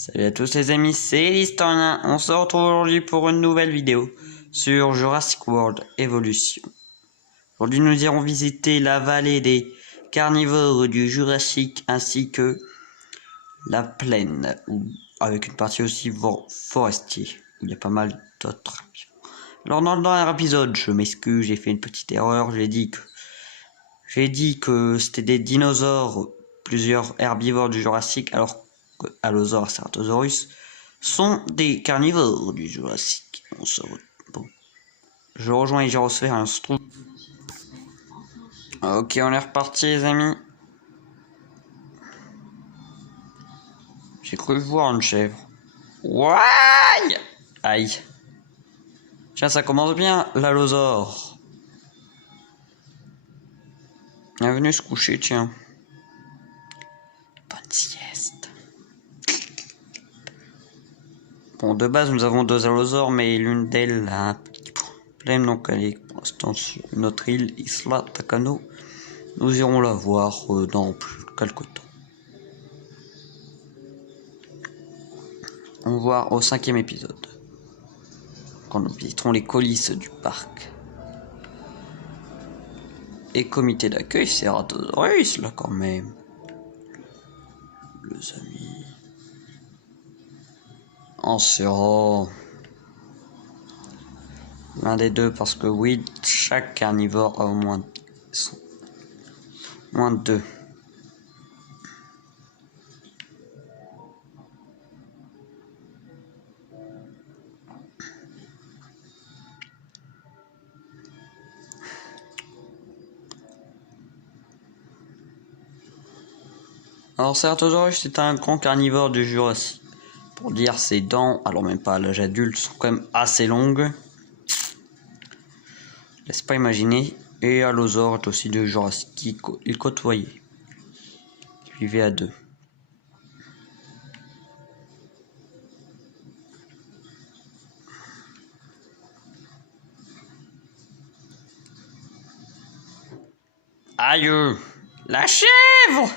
Salut à tous les amis, c'est l'Historien. On se retrouve aujourd'hui pour une nouvelle vidéo sur Jurassic World Evolution. Aujourd'hui nous irons visiter la vallée des carnivores du Jurassique ainsi que la plaine, avec une partie aussi forestier, où il y a pas mal d'autres. Alors dans le dernier épisode, je m'excuse, j'ai fait une petite erreur, j'ai dit que c'était des dinosaures, plusieurs herbivores du Jurassique, alors que Allosaurus et Ceratosaurus sont des carnivores du Jurassique. Bon. Je rejoins les gyrosphères et on se trouve. Ok, on est reparti les amis. J'ai cru voir une chèvre. Ouaille! Aïe. Tiens, ça commence bien, l'allosaure. Bienvenue se coucher, tiens. Bonne sieste. Bon, de base, nous avons deux allosaures, mais l'une d'elles a un petit problème, donc elle est pour l'instant sur notre île, Isla Takano. Nous irons la voir dans quelques temps. On va voir au 5e épisode, quand nous visiterons les coulisses du parc. Et comité d'accueil, c'est Ceratosaurus là quand même. Les amis. En sera l'un des deux parce que oui, chaque carnivore a au moins deux. Alors Ceratosaurus c'est un grand carnivore du Jurassique. Pour dire ses dents, alors même pas à l'âge adulte, sont quand même assez longues. Laisse pas imaginer. Et Allosaure est aussi du Jurassique. Il côtoyait. Il vivait à deux. Aïe! La chèvre!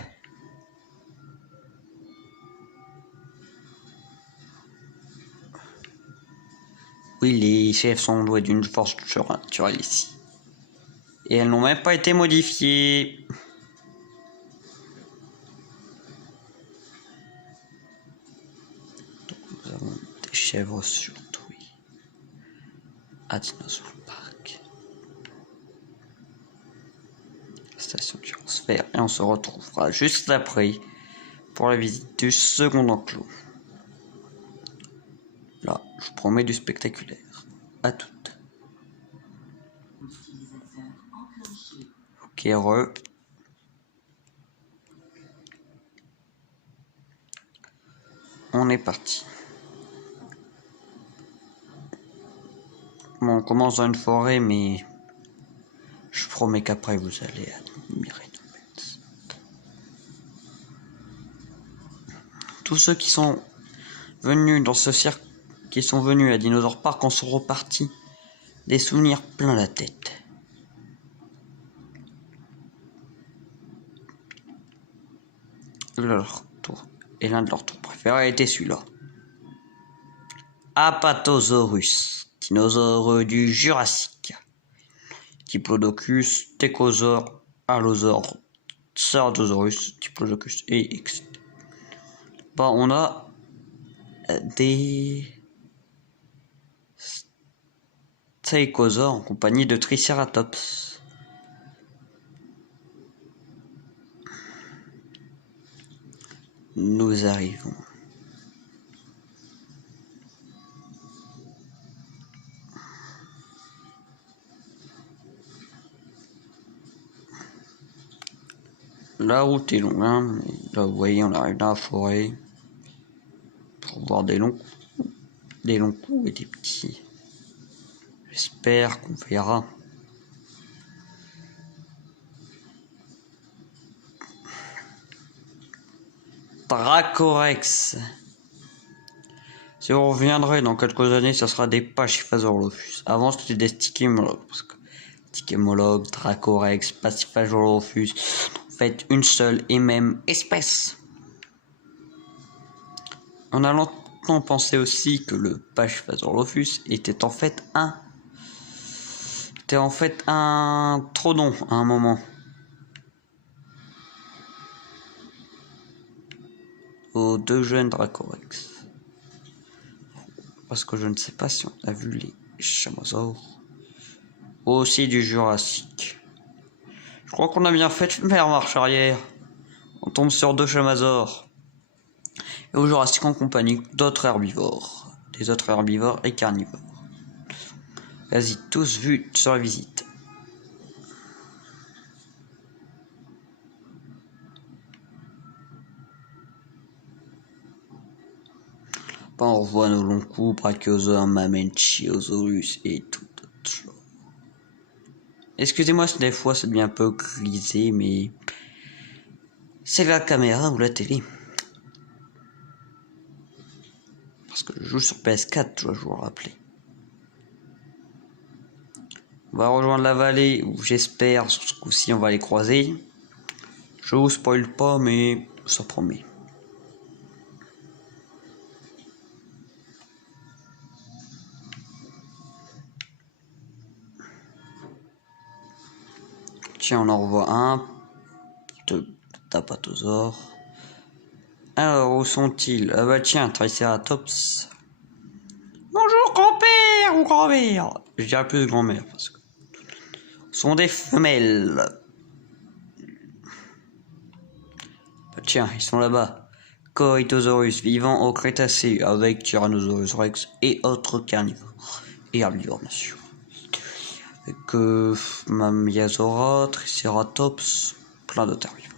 Oui, les chèvres sont douées d'une force surnaturelle ici. Et elles n'ont même pas été modifiées. Donc nous avons des chèvres surdouées à Dinosaur Park. Station Gyrosphère. Et on se retrouvera juste après pour la visite du second enclos. Là, je vous promets du spectaculaire. À toutes. Ok, on est parti. Bon, on commence dans une forêt, mais je promets qu'après vous allez admirer nos bêtes. Tous ceux qui sont venus dans ce cirque, qui sont venus à Dinosaur Park, en sont repartis des souvenirs plein la tête. Leur tour. Et l'un de leurs tours préférés était celui-là. Apatosaurus, dinosaure du Jurassique. Diplodocus, Stegosaure, Allosaure, Ceratosaurus, Diplodocus et X. Bah, on a des Stegosaures en compagnie de Triceratops. Nous arrivons. La route est longue, hein, mais là vous voyez on arrive dans la forêt pour voir des longs coups et des petits. J'espère qu'on verra. Dracorex. Si on reviendrait dans quelques années, ça sera des Pachyphasaurolophus. Avant c'était des Stichymologues, parce que Stichymologue, Dracorex, Pachyphasaurolophus, en fait une seule et même espèce. On a longtemps pensé aussi que le Pachyphaseolophus était en fait un trodon à un moment. Aux deux jeunes Dracorex. Parce que je ne sais pas si on a vu les chamosaures. Aussi du Jurassique. Je crois qu'on a bien fait de faire marche arrière. On tombe sur deux chamosaures. Et au Jurassique en compagnie d'autres herbivores. Des autres herbivores et carnivores. Quasi tous vus sur la visite. On revoit nos longs coups, Brachiosaurus, Mamenchisaurus et tout autre chose. Excusez-moi si des fois c'est bien un peu grisé, mais c'est la caméra ou la télé. Parce que je joue sur PS4, je dois vous le rappeler. On va rejoindre la vallée où j'espère, sur ce coup-ci, on va les croiser. Je vous spoil pas, mais ça promet. Tiens, on en revoit un de Tapatosaure. Alors, où sont-ils? Ah bah tiens, Triceratops. Bonjour grand-père ou grand-mère. Je dirais plus grand-mère parce que ce sont des femelles. Bah tiens, ils sont là-bas. Corythosaurus vivant au Crétacé avec Tyrannosaurus Rex et autres carnivores et herbivores bien sûr. Avec Mamiasaura, Triceratops, plein d'autres herbivores.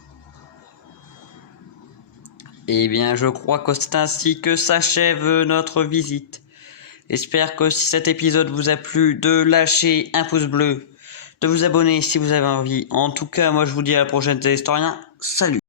Eh bien, je crois que c'est ainsi que s'achève notre visite. J'espère que si cet épisode vous a plu, de lâcher un pouce bleu, de vous abonner si vous avez envie. En tout cas, moi je vous dis à la prochaine, téléhistorien. Salut!